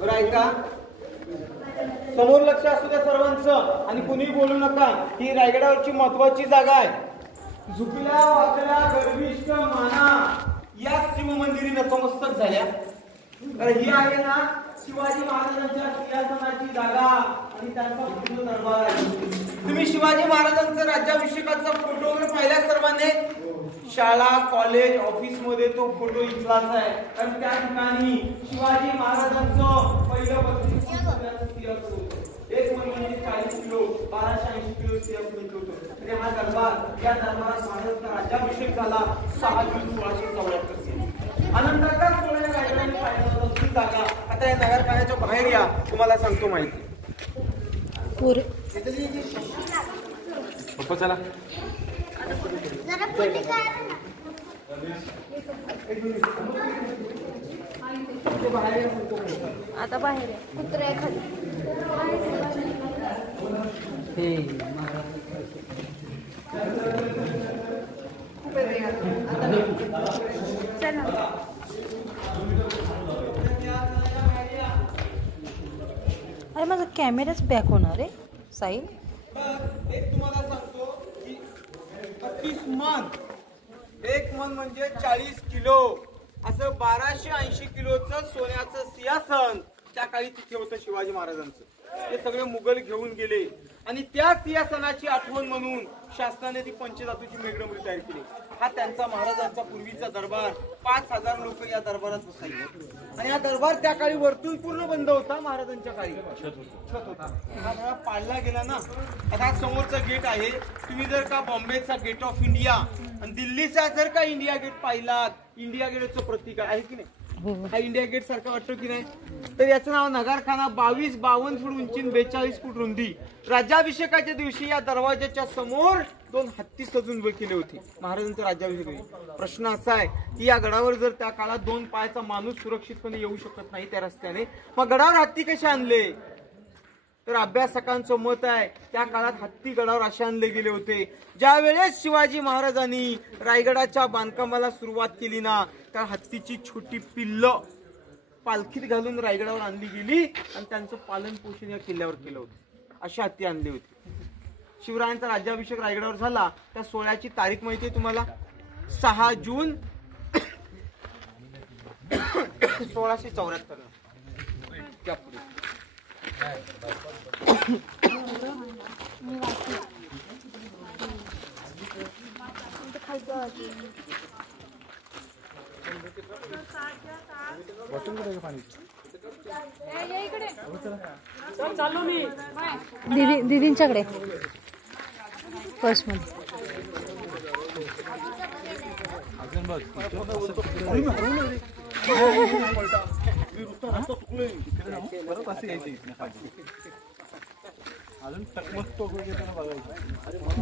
बरं ऐका, समोर लक्ष असू द्या सर्वांचं आणि कुणी बोलू नका. ही रायगडावरची महत्वाची जागा आहे. झुकल्या वाकल्या गर्विष्ठ माना या शिवमंदिरी नतमस्तक झाल्या. तर ही आहे ना शिवाजी महाराजांच्या सिंहासनाची जागा आणि त्यांचा पूर्ण दरबार आहे. तुम्ही शिवाजी महाराजांचा राज्याभिषेकाचा फोटो वगैरे पाहिला सर्वांनी? शाळा कॉलेज ऑफिस मध्ये तो फोटो इथलाच आहे. कारण त्या ठिकाणी शिवाजी महाराजांचं पहिलं 1 मन म्हणजे 40 किलो 1280 किलो सिंहासन होतं. म्हणजे हा दरबार, या दरबारात महाराजांचा राज्याभिषेक झाला 6 जून 1674. आनंदाचा सोहळा रायगडाने पाहिला होता जागा. आता या नगरखान्याच्या बाहेर या, तुम्हाला सांगतो माहिती. पप्पा चला आता बाहेर कुत्रे खाली. अरे माझा कॅमेराच बॅक होणार आहे साई. एक तुम्हाला सांगतो की 32 मन, 1 मन म्हणजे 40 किलो, असं 1280 किलोचं सोन्याचं सिंहासन त्या काळी तिथे होतं शिवाजी महाराजांचं. ते सगळे मुघल घेऊन गेले आणि त्या सिंहासनाची आठवण म्हणून शासनाने ती पंचधातूची मेघडंबरी तयार केली. हा त्यांचा महाराजांचा पूर्वीचा दरबार. 5000 लोक या दरबारात बसायचे आणि हा दरबार त्या काळी वरतून पूर्ण बंद होता. महाराजांच्या काळी छत होता. हा दरबार पाडला गेला ना. आता हा समोरचा गेट आहे. तुम्ही जर का बॉम्बेचा गेट ऑफ इंडिया आणि दिल्लीचा जर का इंडिया गेट पाहिलात, इंडिया गेटचं प्रतीक आहे की नाही? हा इंडिया गेट सारखा वाटतो की नाही? तर याचं नाव नगारखाना. 22-52 फूट उंची, 42 फूट रुंदी. राज्याभिषेकाच्या दिवशी या दरवाजाच्या समोर 2 हत्ती सजून उभे केले होते महाराजांचा राज्याभिषेक. प्रश्न असा आहे की या गडावर जर त्या काळात 2 पायाचा माणूस सुरक्षितपणे येऊ शकत नाही त्या रस्त्याने, मग गडावर हत्ती कसे आणले? तर अभ्यासकांचं मत आहे त्या काळात हत्ती गडावर असे आणले गेले होते. ज्या वेळेस शिवाजी महाराजांनी रायगडाच्या बांधकामाला सुरुवात केली ना, त्या हत्तीची छोटी पिल्ल पालखीत घालून रायगडावर आणली गेली आणि त्यांचं पालन पोषण या किल्ल्यावर केलं होतं. अशी हत्ती आणली होती. शिवरायांचा राज्याभिषेक रायगडावर झाला. त्या सोहळ्याची तारीख माहिती आहे तुम्हाला? 6 जून 1674. त्यापुढे दीदींच्याकडे पर्समध्ये.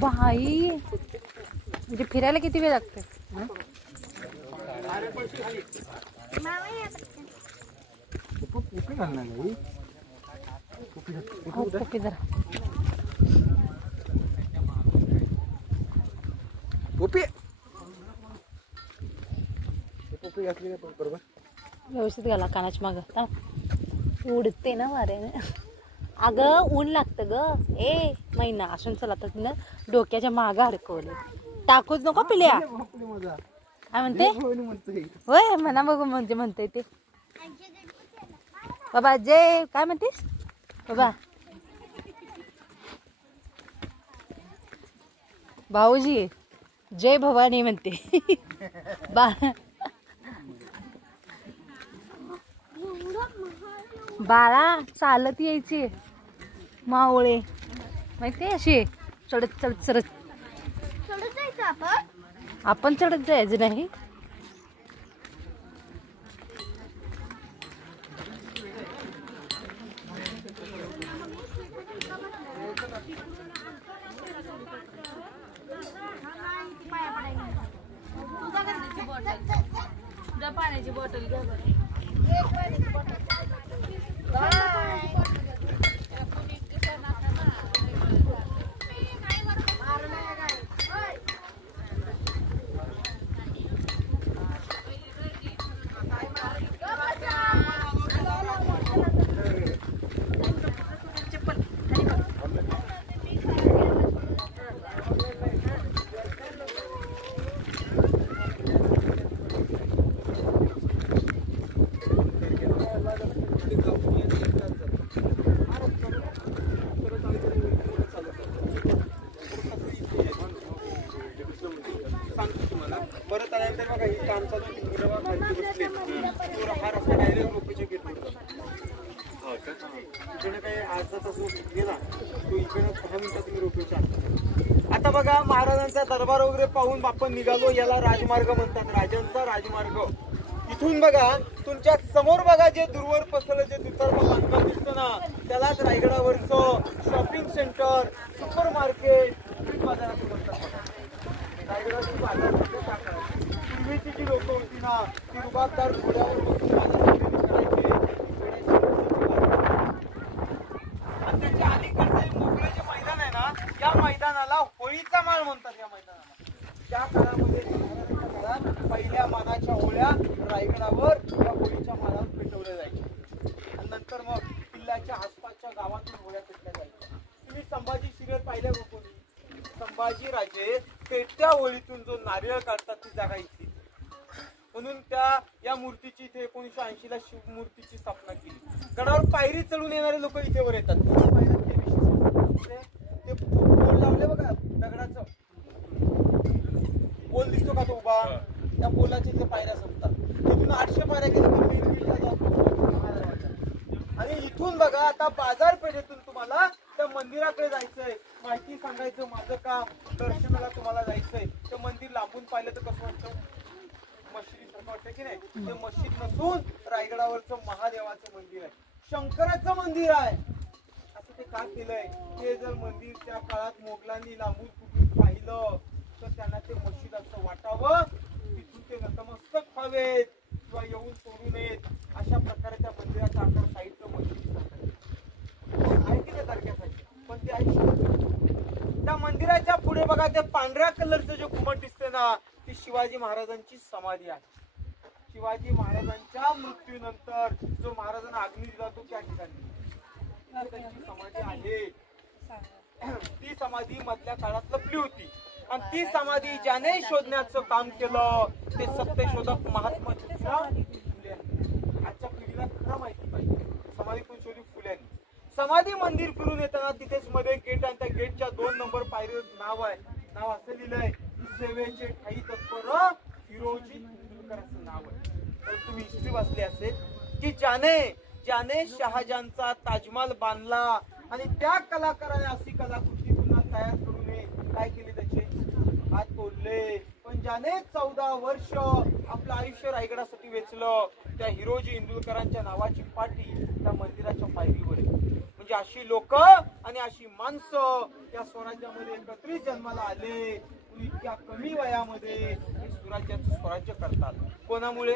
बाई म्हणजे फिरायला किती वेळ लागते? व्यवस्थित घाला कानाच माग उडते ना वाऱ्याने. अगं ऊन लागतं ग. ए महिना असून चला तर तिनं डोक्याच्या माग अडकवले. टाकूच नको पिल्या. काय म्हणते? होय म्हणा बघू म्हणजे म्हणते ते. बाबा जय काय म्हणतेस बाबा? भाऊजी जय भवानी म्हणते. बाळा चालत यायची मावळे माहिती अशी चढत चढत चढत जायचं. आपण चढत जायचं नाही. पाण्याची बॉटल घ्या बरं. इकडे काही अर्धा तास गेला तो इकडे 10 मिनिटात तुम्ही रोपेच्या आणता. आता बघा महाराजांचा दरबार वगैरे पाहून आपण निघालो. याला राजमार्ग म्हणतात, राजांचा राजमार्ग. इथून बघा तुमच्या समोर बघा जे दूरवर पसरलं जे दुतर्फा बांधकाम दिसतं ना त्यालाच रायगडावरचं शॉपिंग सेंटर, सुपर मार्केट बाजारात म्हणतात. रायगडाची बाजारपेठ त्या काळात पूर्वीची जी लोक होती ना ती रुबाबदार घोड्यावर बसून बाजारपेठ करायचे. आणि त्याच्या अलीकडचं जे मोकळं जे मैदान आहे ना या मैदानाला होळीचा माळ म्हणतात. या मैदानाला त्या काळामध्ये पहिल्या मानाच्या होळ्या रायगडावर या होळीच्या माळावर पेटवल्या जायच्या आणि नंतर मग किल्ल्याच्या आसपासच्या गावातून होळ्या पेटल्या जायच्या. तुम्ही संभाजी सिरियल पाहिल्या कोणी? संभाजी राजे पेटत्या होळीतून जो नारळ काढतात ती जागा इथली. म्हणून या मूर्तीची इथे 1980 ला शिवमूर्तीची स्थापना केली. गडावर पायरी चढून येणारे लोक इथे वर येतात. ते पोल लावले बघा दगडाचं पोल दिसतो का तो उभा त्या पोलाचे ते पायऱ्या संपतात. तिथून 800 पायऱ्या गेल्या आणि इथून बघा आता बाजारपेठेतून तुम्हाला त्या मंदिराकडे जायचंय. माहिती सांगायचं माझं काम. दर्शनाला तुम्हाला जायचंय. ते मंदिर लांबून पाहिलं तर कसं वाटतं? मशिदी सारखं वाटतं की नाही? ते मशीद नसून रायगडावरचं महादेवाचं मंदिर आहे, शंकराचं मंदिर आहे. असं ते का केलंय? ते जर मंदिर त्या काळात मोगलांनी लांबून कुठून पाहिलं तर त्यांना ते मशीद असं वाटावं, तिथून ते नतमस्तक व्हावेत किंवा येऊन सोडू नयेत. अशा प्रकारे त्या मंदिराचा आकार साहित्य मशीद आहे की त्या तारखेसाठी पण ते आहे. त्या मंदिराच्या पुढे बघा ते पांढऱ्या कलरचं जे घुमट दिसते ना ती शिवाजी महाराजांची समाधी आहे. शिवाजी महाराजांच्या मृत्यूनंतर जो महाराजांना अग्नी दिला तो त्या ठिकाणी त्यांची समाधी आहे. ती समाधी मधल्या काळात लपली होती आणि ती समाधी ज्याने शोधण्याचं काम केलं ते सत्यशोधक महात्मा ज्योतिराव फुले. आजच्या पिढीला खरं माहिती पाहिजे समाधी कोण शोधली? फुल्यांनी. समाधी मंदिर फिरून येताना तिथेच मध्ये गेट आणि त्या गेटच्या 2 नंबर पायरीवर नाव आहे. नाव असं लिहिलंय सेवेचे ठाई तत्पर हिरोजी इंदुरकरांचं नाव आहे. तर तुम्ही हिस्ट्री वाचली असेल की ज्याने शहाजहानचा ताजमहाल बांधला आणि त्या कलाकाराने अशी कलाकृती पुन्हा तयार करू नये काय केले त्याचे हात तोडले. पण ज्याने 14 वर्ष आपलं आयुष्य रायगडासाठी वेचलं त्या हिरोजी इंदुरकरांच्या नावाची पाठी त्या मंदिराच्या पायरीवर आहे. म्हणजे अशी लोक आणि अशी माणसं या स्वराज्यामध्ये एकत्रित जन्माला आले. इतक्या कमी वयामध्ये हे स्वराज्याचं स्वराज्य करतात. कोणामुळे?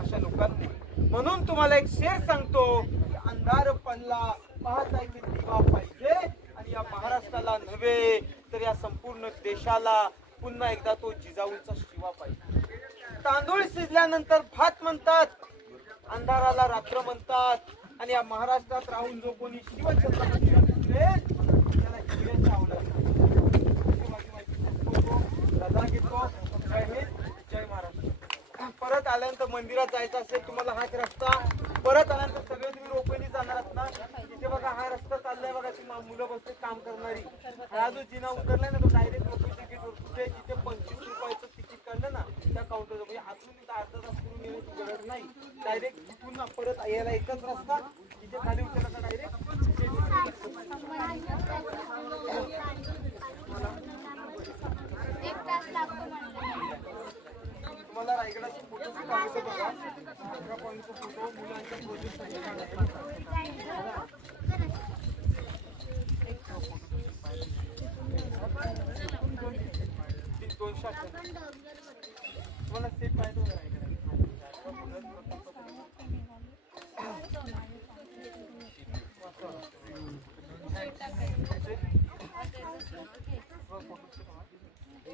अशा लोकांनी. म्हणून तुम्हाला एक शेर सांगतो की अंधार पडला पाहता की दिवा पाहिजे आणि या महाराष्ट्राला नव्हे तर या संपूर्ण देशाला पुन्हा एकदा तो जिजाऊचा शिवा पाहिजे. तांदूळ शिजल्यानंतर भात म्हणतात, अंधाराला रात्र म्हणतात आणि या महाराष्ट्रात राहून जो कोणी शिवछत्रपती दिसले त्याला हिऱ्याच्या आवडत. रजा घेतो. जय हिंद, जय महाराष्ट्र. परत आल्यानंतर मंदिरात जायचं असेल तुम्हाला हाच रस्ता. परत आल्यानंतर सगळे तुम्ही रोपवेने जाणार आहात ना तिथे बघा हा रस्ता चाललाय बघा. ती मुलं बसते काम करणारी. हा जो जिना उतरलाय ना तो डायरेक्ट रोपवे तिकीट कुठे जिथे 25 रुपयाचं तिकीट काढलं ना त्या काउंटर म्हणजे हातून अर्धा तास करून येण्याची गरज नाही. डायरेक्ट तिथून ना परत यायला एकच रस्ता. जिथे खाली उतरला डायरेक्ट तुम्हाला रायगडाचे फोटो सुद्धा बघा. 15 पॉईंटचे फोटो मुलांच्या प्रोजेक्ट तुम्हाला सेफ पाहिजे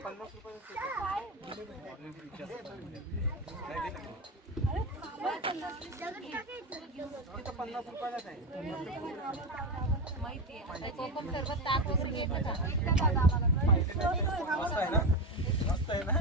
₹50 रुपयालाच आहे. माहिती आहे कोकम सरबत ताक वगैरे मस्त आहे ना? मस्त आहे ना?